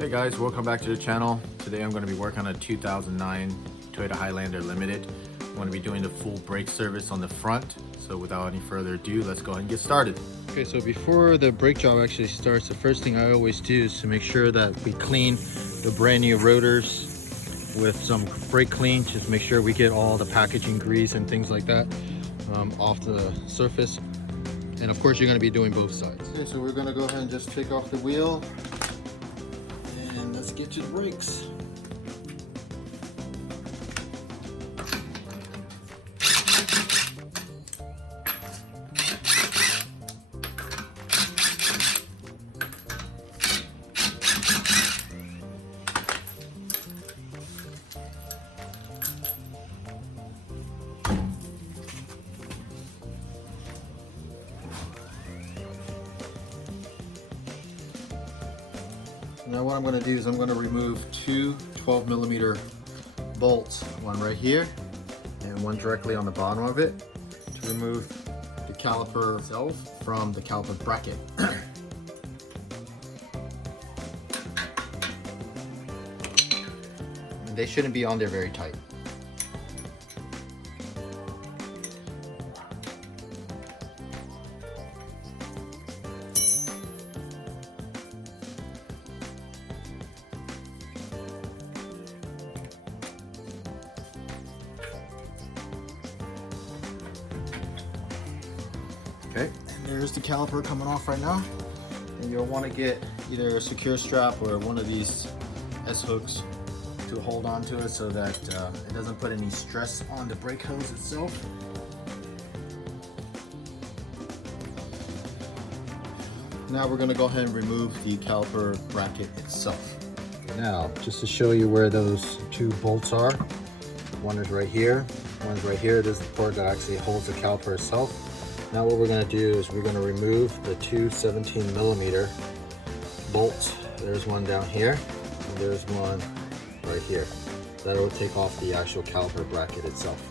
Hey guys, welcome back to the channel. Today I'm going to be working on a 2009 Toyota Highlander Limited. I'm going to be doing the full brake service on the front. So without any further ado, let's go ahead and get started. Okay, so before the brake job actually starts, the first thing I always do is to make sure that we clean the brand new rotors with some brake clean. Just make sure we get all the packaging grease and things like that off the surface. And of course, you're going to be doing both sides. Okay, so we're going to go ahead and just take off the wheel. And let's get to the brakes. Now what I'm going to do is I'm going to remove two 12mm bolts, one right here and one directly on the bottom of it, to remove the caliper itself from the caliper bracket. And they shouldn't be on there very tight. Okay, and there's the caliper coming off right now. And you'll want to get either a secure strap or one of these S-hooks to hold on to it so that it doesn't put any stress on the brake hose itself. Now we're going to go ahead and remove the caliper bracket itself. Now, just to show you where those two bolts are, one is right here, one's right here. This is the part that actually holds the caliper itself. Now what we're going to do is we're going to remove the two 17mm bolts. There's one down here, and there's one right here. That will take off the actual caliper bracket itself.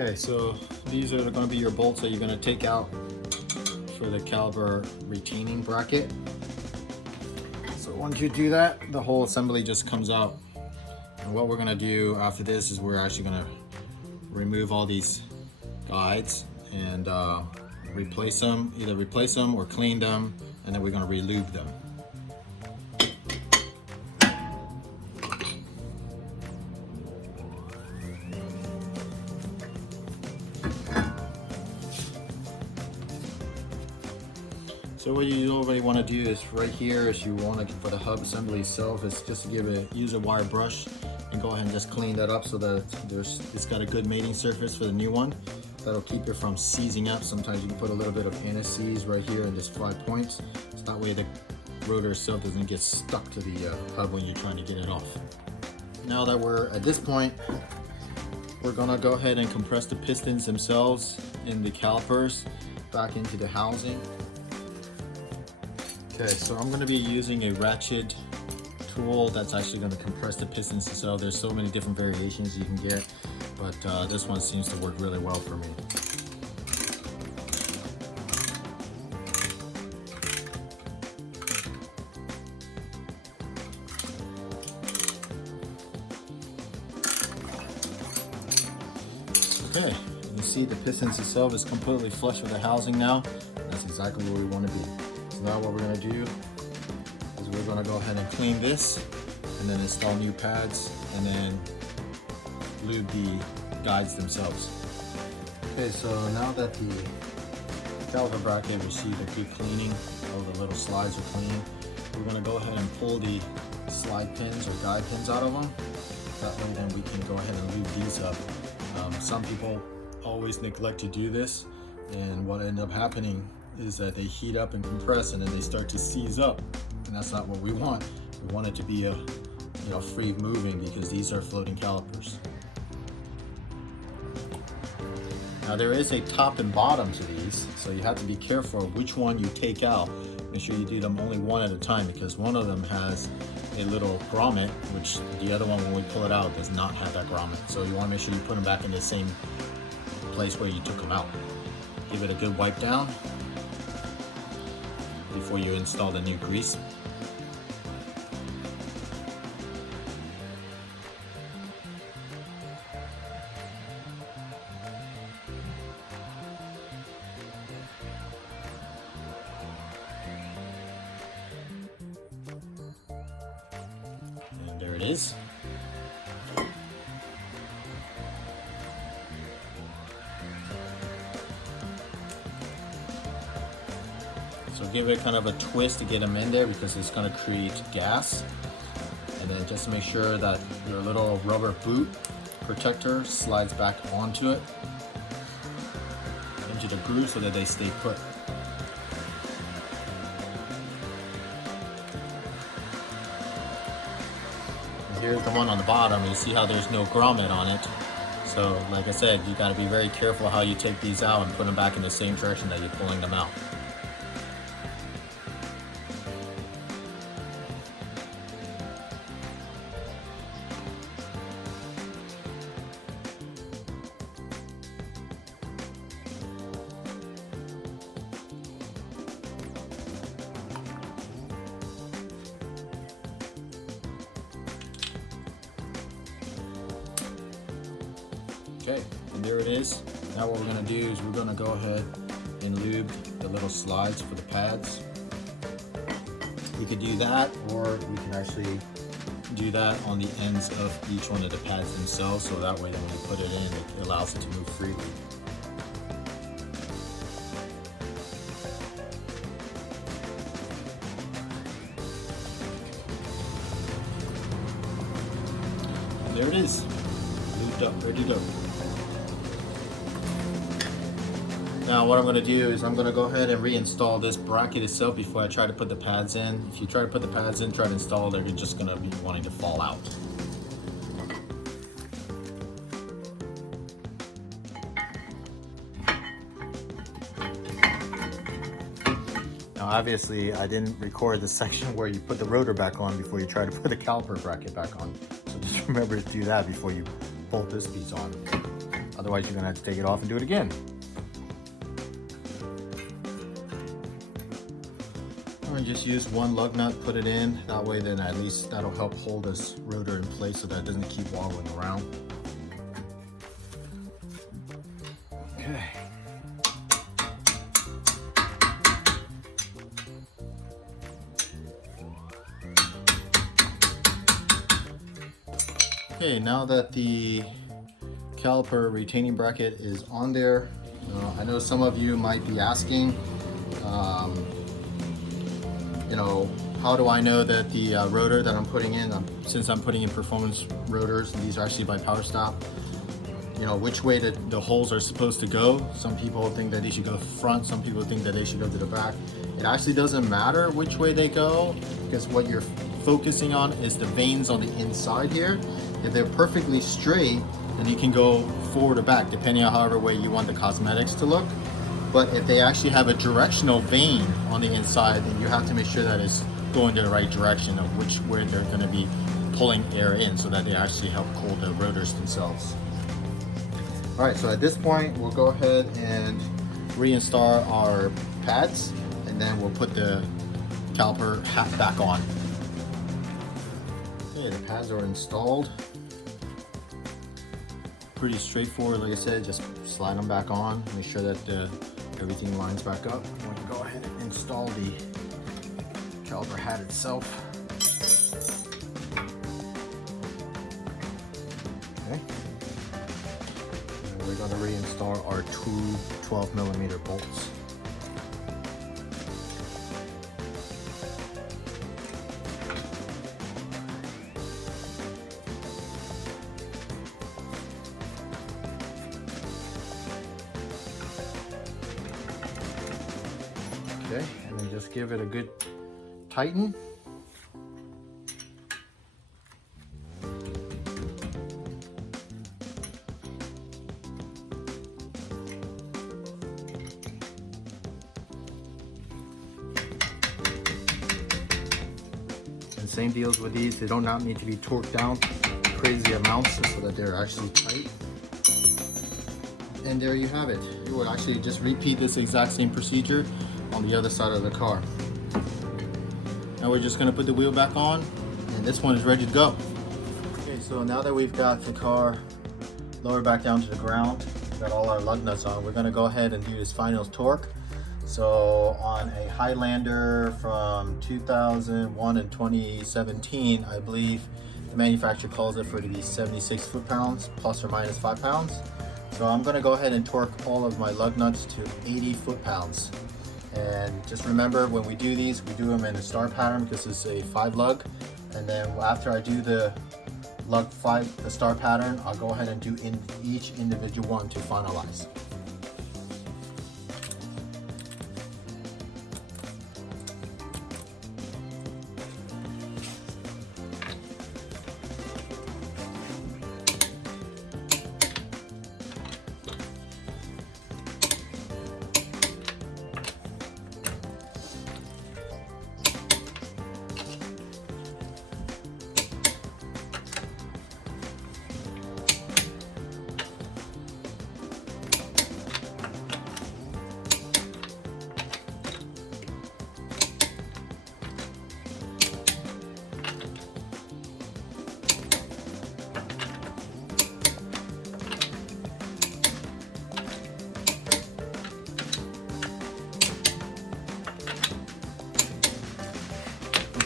Okay, so these are going to be your bolts that you're going to take out for the caliper retaining bracket. So once you do that, the whole assembly just comes out. And what we're going to do after this is we're actually going to remove all these guides and replace them, either replace them or clean them, and then we're going to re-lube them. So what you already want to do is right here, is you want to, for the hub assembly itself, is just to use a wire brush and go ahead and just clean that up so that it's got a good mating surface for the new one. That'll keep it from seizing up. Sometimes you can put a little bit of anti-seize right here in just 5 points. So that way the rotor itself doesn't get stuck to the hub when you're trying to get it off. Now that we're at this point, we're gonna go ahead and compress the pistons themselves in the calipers back into the housing. Okay, so I'm going to be using a ratchet tool that's actually going to compress the pistons. So there's so many different variations you can get, but this one seems to work really well for me. Okay, you can see the pistons itself is completely flush with the housing now. That's exactly where we want to be. So now what we're going to do is we're going to go ahead and clean this and then install new pads and then lube the guides themselves. Okay, so now that the caliper bracket received a good cleaning, all the little slides are clean, we're going to go ahead and pull the slide pins or guide pins out of them. That way then we can go ahead and lube these up. Some people always neglect to do this, and what ended up happening is that they heat up and compress, and then they start to seize up, and that's not what we want. We want it to be free moving, because these are floating calipers. Now there is a top and bottom to these, so you have to be careful of which one you take out. Make sure you do them only one at a time, because one of them has a little grommet, which the other one, when we pull it out, does not have that grommet. So you want to make sure you put them back in the same place where you took them out. Give it a good wipe down before you install the new grease. And there it is. So give it kind of a twist to get them in there, because it's going to create gas. And then just make sure that your little rubber boot protector slides back onto it, into the groove, so that they stay put. And here's the one on the bottom. You see how there's no grommet on it. So like I said, you got to be very careful how you take these out and put them back in the same direction that you're pulling them out. Okay, and there it is. Now what we're gonna do is we're gonna go ahead and lube the little slides for the pads. You could do that, or we can actually do that on the ends of each one of the pads themselves, so that way when you put it in, it allows it to move freely. And there it is, lubed up, ready to go. Now what I'm going to do is I'm going to go ahead and reinstall this bracket itself before I try to put the pads in. If you try to put the pads in, try to install, they're just going to be wanting to fall out. Now obviously I didn't record the section where you put the rotor back on before you try to put the caliper bracket back on. So just remember to do that before you bolt this piece on. Otherwise you're going to have to take it off and do it again. And just use one lug nut, put it in. That way then at least that'll help hold this rotor in place so that it doesn't keep wobbling around. Okay. Okay, now that the caliper retaining bracket is on there, I know some of you might be asking, how do I know that the rotor that I'm putting in, since I'm putting in performance rotors, and these are actually by Power Stop, which way the holes are supposed to go. Some people think that they should go front, some people think that they should go to the back. It actually doesn't matter which way they go, because what you're focusing on is the vanes on the inside here. If they're perfectly straight, then you can go forward or back, depending on however way you want the cosmetics to look. But if they actually have a directional vane on the inside, then you have to make sure that it's going the right direction of which way they're going to be pulling air in, so that they actually help cool the rotors themselves. All right, so at this point, we'll go ahead and reinstall our pads, and then we'll put the caliper hat back on. Okay, the pads are installed. Pretty straightforward, like I said, just slide them back on, make sure that everything lines back up. We're going to go ahead and install the caliper hat itself. Okay. And we're going to reinstall our two 12mm bolts. Okay, and then just give it a good tighten. And same deals with these, they do not need to be torqued down crazy amounts so that they're actually tight. And there you have it. You will actually just repeat this exact same procedure on the other side of the car. Now we're just gonna put the wheel back on, and this one is ready to go. Okay, so now that we've got the car lowered back down to the ground, got all our lug nuts on, we're gonna go ahead and do this final torque. So on a Highlander from 2001 and 2017, I believe the manufacturer calls it for it to be 76 foot-pounds, plus or minus 5 pounds. So I'm gonna go ahead and torque all of my lug nuts to 80 foot-pounds. And just remember, when we do these, we do them in a star pattern because it's a 5 lug. And then after I do the lug 5, the star pattern, I'll go ahead and do in each individual one to finalize.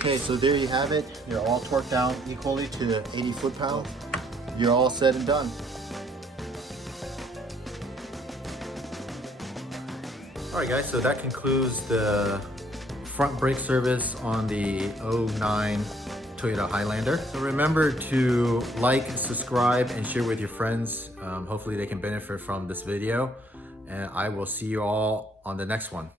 Okay, so there you have it. You're all torqued down equally to 80 foot-pounds. You're all said and done. All right, guys, so that concludes the front brake service on the 09 Toyota Highlander. So remember to like, subscribe, and share with your friends. Hopefully they can benefit from this video. And I will see you all on the next one.